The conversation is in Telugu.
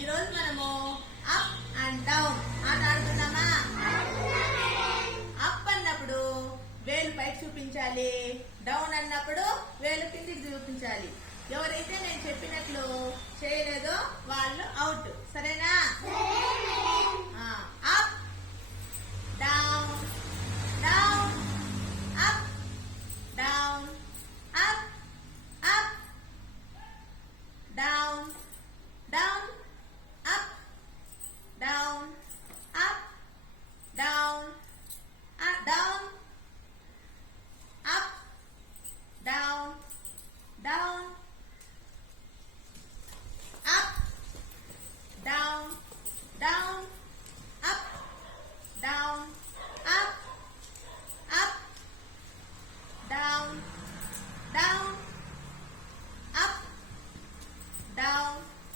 ఈ రోజు మనము అప్ అండ్ డౌన్ ఆట ఆడుతున్నామా? అప్ అన్నప్పుడు వేలు పైకి చూపించాలి, డౌన్ అన్నప్పుడు వేలు కిందికి చూపించాలి. ఎవరైతే నేను చెప్పినట్లు చేయలేదు